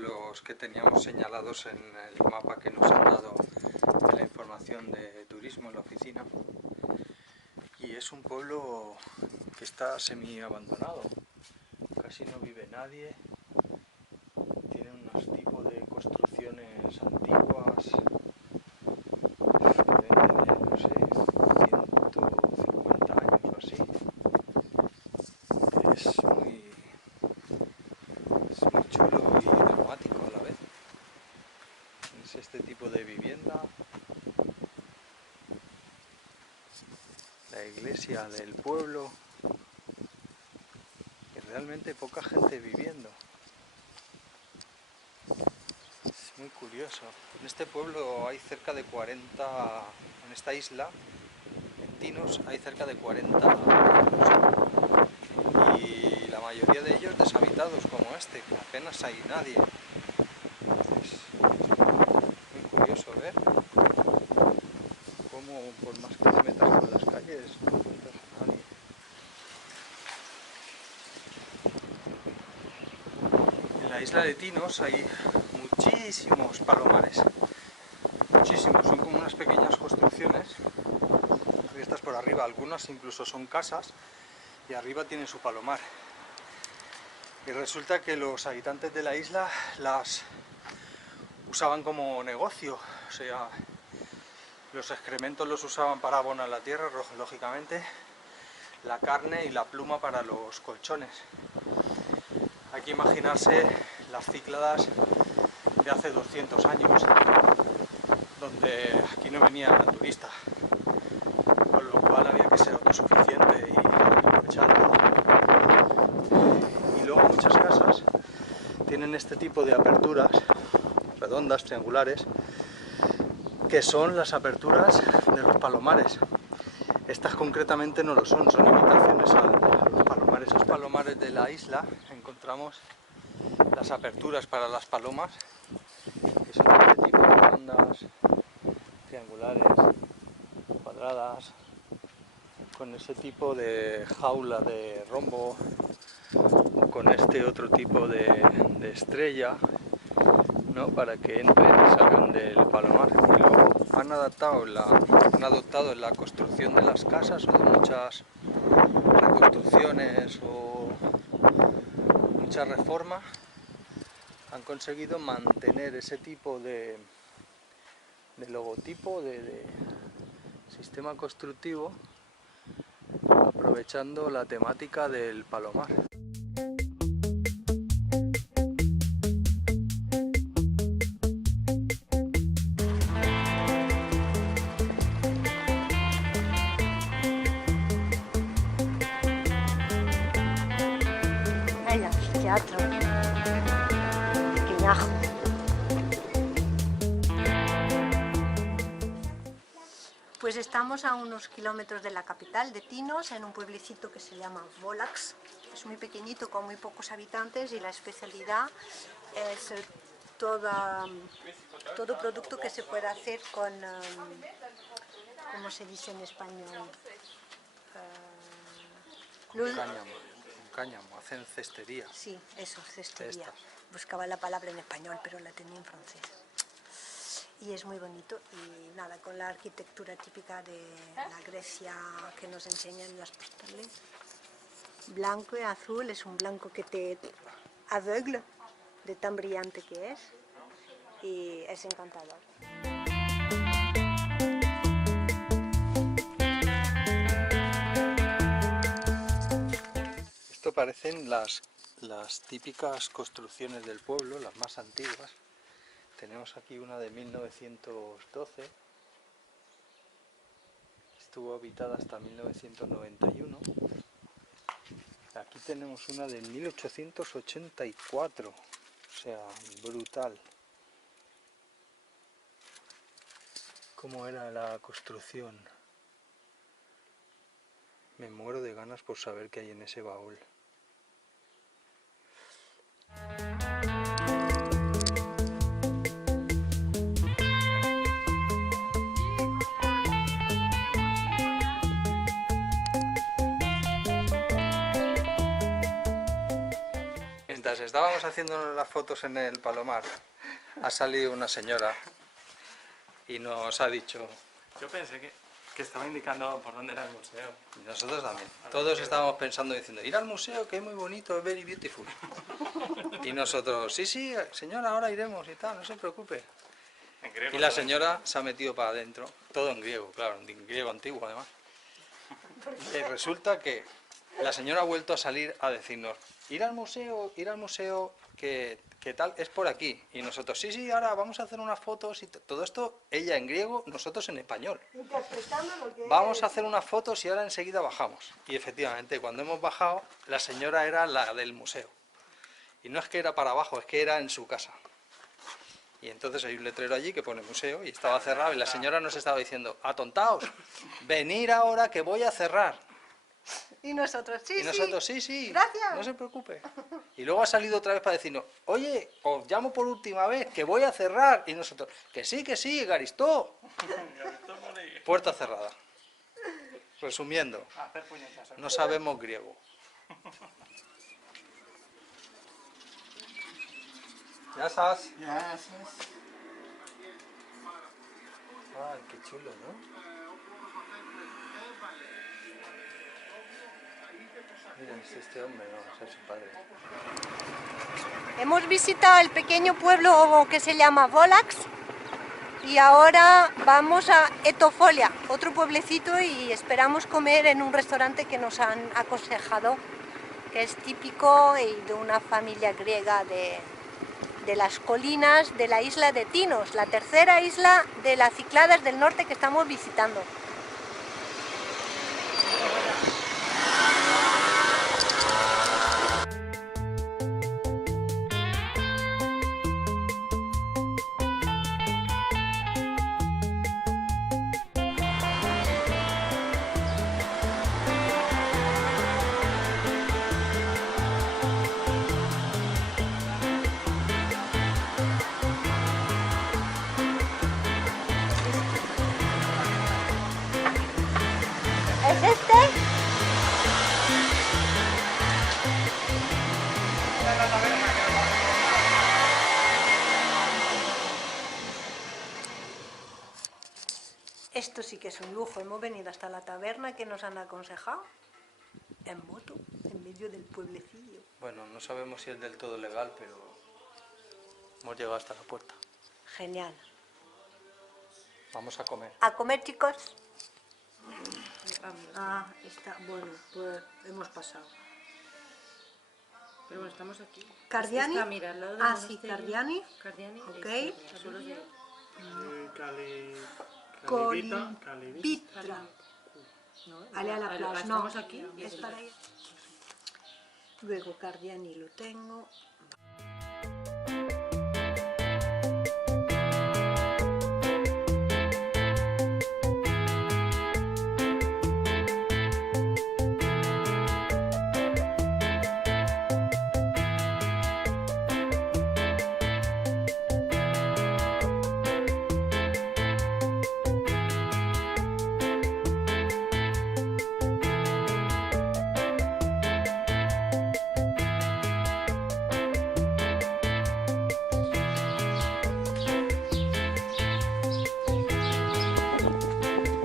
pueblos que teníamos señalados en el mapa que nos han dado de la información de turismo en la oficina, y es un pueblo que está semi abandonado, casi no vive nadie, tiene unos tipos de construcciones antiguas que deben tener, no sé, 150 años o así. Es muy chulo y dramático a la vez. Es este tipo de vivienda, la iglesia del pueblo, y realmente poca gente viviendo. Es muy curioso. En este pueblo hay cerca de 40, en esta isla, en Tinos, hay cerca de 40 pueblos, y la mayoría de ellos deshabitados como este, que apenas hay nadie. Es muy curioso ver cómo, por más que te metas por las calles, no encuentras a nadie. En la isla de Tinos hay muchísimos palomares, muchísimos, son como unas pequeñas construcciones vistas por arriba, algunas incluso son casas y arriba tienen su palomar. Y resulta que los habitantes de la isla las usaban como negocio, o sea, los excrementos los usaban para abonar la tierra, lógicamente, la carne y la pluma para los colchones. Hay que imaginarse las Cícladas de hace 200 años, donde aquí no venía turista, con lo cual había que ser autosuficiente y aprovechar todo. Y luego muchas casas tienen este tipo de aperturas redondas, triangulares, que son las aperturas de los palomares. Estas concretamente no lo son, son imitaciones a los palomares. Los palomares de la isla encontramos las aperturas para las palomas, que son de este tipo, redondas, triangulares, cuadradas, con ese tipo de jaula de rombo, o con este otro tipo de estrella, ¿no?, para que entren y salgan del palomar. Y luego han adoptado en la construcción de las casas o de muchas reconstrucciones o muchas reformas, han conseguido mantener ese tipo de logotipo, de sistema constructivo, aprovechando la temática del palomar. Vaya, teatro. Pequeñajo. Pues estamos a unos kilómetros de la capital, de Tinos, en un pueblecito que se llama Volax. Es muy pequeñito, con muy pocos habitantes, y la especialidad es todo producto que se puede hacer con, ¿cómo se dice en español? Cáñamo, hacen cestería. Sí, eso, cestería. Cestas. Buscaba la palabra en español, pero la tenía en francés. Y es muy bonito, y nada, con la arquitectura típica de la Grecia que nos enseñan las postales. Blanco y azul, es un blanco que te aveugle de tan brillante que es, y es encantador. Esto parecen las típicas construcciones del pueblo, las más antiguas. Tenemos aquí una de 1912, estuvo habitada hasta 1991. Aquí tenemos una de 1884, o sea, brutal. ¿Cómo era la construcción? Me muero de ganas por saber qué hay en ese baúl. mientras estábamos haciendo las fotos en el Palomar, ha salido una señora y nos ha dicho... Yo pensé que estaba indicando por dónde era el museo. Y nosotros también. Todos estábamos pensando diciendo, ir al museo, que es muy bonito, es very beautiful. Y nosotros, sí, sí, señora, ahora iremos y tal, no se preocupe. En griego, Y la ¿no? señora se ha metido para adentro, todo en griego, claro, en griego antiguo además. Y resulta que la señora ha vuelto a salir a decirnos, ir al museo, que tal, es por aquí. Y nosotros, sí, sí, ahora vamos a hacer unas fotos y todo esto, ella en griego, nosotros en español. Interpretando lo que Vamos a hacer unas fotos y ahora enseguida bajamos. Y efectivamente, cuando hemos bajado, la señora era la del museo. Y no es que era para abajo, es que era en su casa. Y entonces hay un letrero allí que pone museo y estaba cerrado y la señora nos estaba diciendo, atontaos, venir ahora que voy a cerrar. Y nosotros, sí, Y nosotros, sí, sí, gracias. no se preocupe. Y luego ha salido otra vez para decirnos, oye, os llamo por última vez, que voy a cerrar. Y nosotros, que sí, Garistó. Puerta cerrada. Resumiendo, Hacer puñetazos. no sabemos griego. Ya sabes. Ay, qué chulo, ¿no? Mira, es este hombre, no, va a ser su padre. Hemos visitado el pequeño pueblo que se llama Volax y ahora vamos a Etofolia, otro pueblecito, y esperamos comer en un restaurante que nos han aconsejado, que es típico y de una familia griega de las colinas de la isla de Tinos, la tercera isla de las Cícladas del norte que estamos visitando. ¿Es este? Esto sí que es un lujo. Hemos venido hasta la taberna que nos han aconsejado en moto, en medio del pueblecillo. Bueno, no sabemos si es del todo legal, pero hemos llegado hasta la puerta. Genial. Vamos a comer. ¿A comer, chicos? Ah, está, bueno, pues hemos pasado. Pero bueno, estamos aquí. ¿Cardiani? Está, mira, al lado del Ah, sí, monasterio. Cardiani. Cardiani. Ok. izquierda, suelos de- Colipitra. Ale a la plaza. No, Estamos aquí. y es es para ir. Luego Cardiani lo tengo.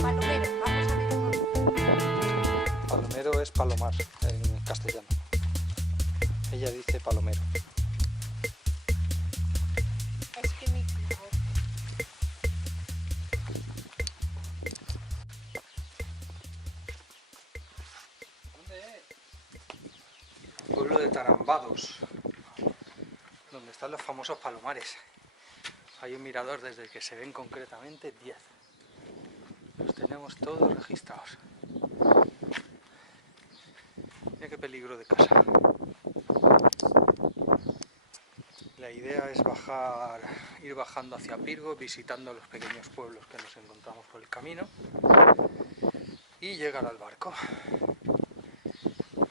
Palomero, vamos a ver uno. Palomero es palomar en castellano. Ella dice palomero. Es que mi... Pueblo de Tarambados, donde están los famosos palomares. Hay un mirador desde el que se ven concretamente 10. Los tenemos todos registrados. Mira qué peligro de casa. La idea es ir bajando hacia Pirgo, visitando los pequeños pueblos que nos encontramos por el camino y llegar al barco.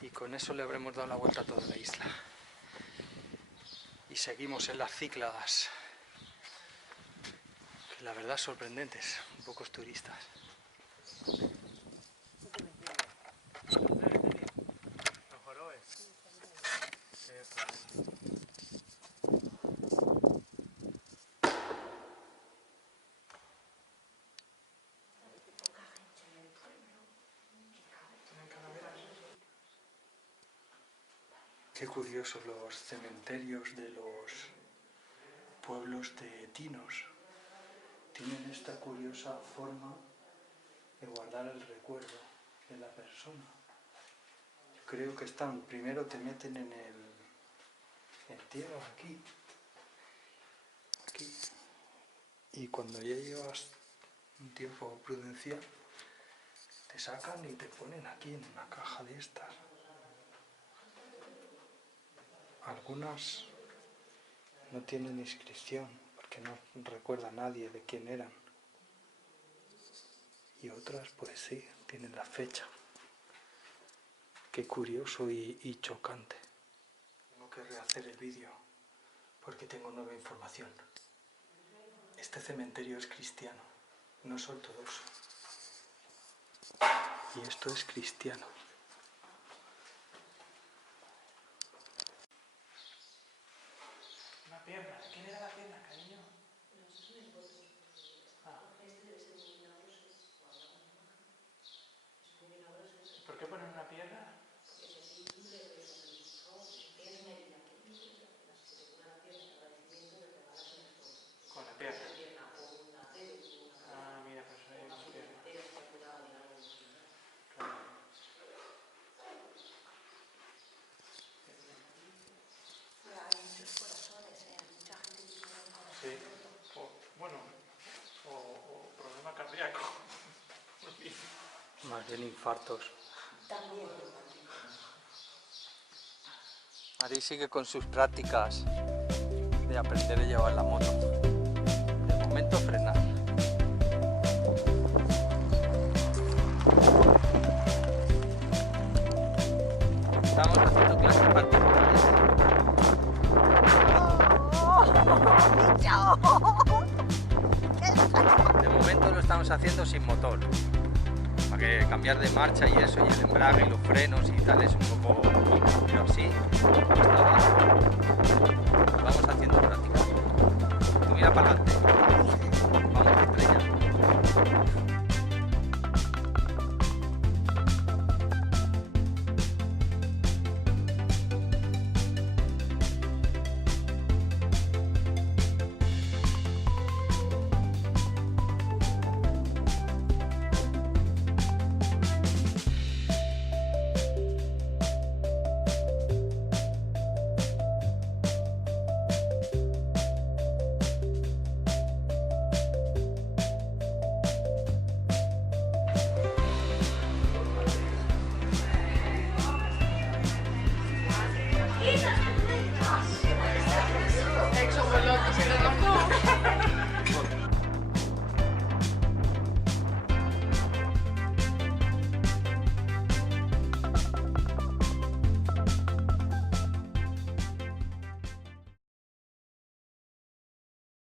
Y con eso le habremos dado la vuelta a toda la isla. Y seguimos en las Cícladas, que la verdad sorprendentes, pocos turistas. Los jorobes. Qué curioso los cementerios de los pueblos de Tinos. Tienen esta curiosa forma de guardar el recuerdo de la persona. Yo creo que primero te meten en el entierro aquí, y cuando ya llevas un tiempo prudencial, te sacan y te ponen aquí en una caja de estas. Algunas no tienen inscripción porque no recuerda a nadie de quién eran, y otras pues sí, tienen la fecha. Qué curioso y chocante. Tengo que rehacer el vídeo porque tengo nueva información. Este cementerio es cristiano, no es ortodoxo. Y esto es cristiano. Una pierna. ¿Quién era la pierna, cariño? ¿Por qué ponen una pierna? Con la pierna. Ah, mira, pues ahí con la pierna. Claro. Hay muchos corazones, mucha gente que tiene un corazón. Sí. O problema cardíaco. Más bien infartos. También. Mari sigue con sus prácticas de aprender a llevar la moto. De momento frenar. Estamos haciendo clases particulares. De momento lo estamos haciendo sin motor. Para que cambiar de marcha y eso, y el embrague y los frenos y tal es un poco... Pero así, hasta abajo, vamos haciendo práctica. Tú mira para adelante.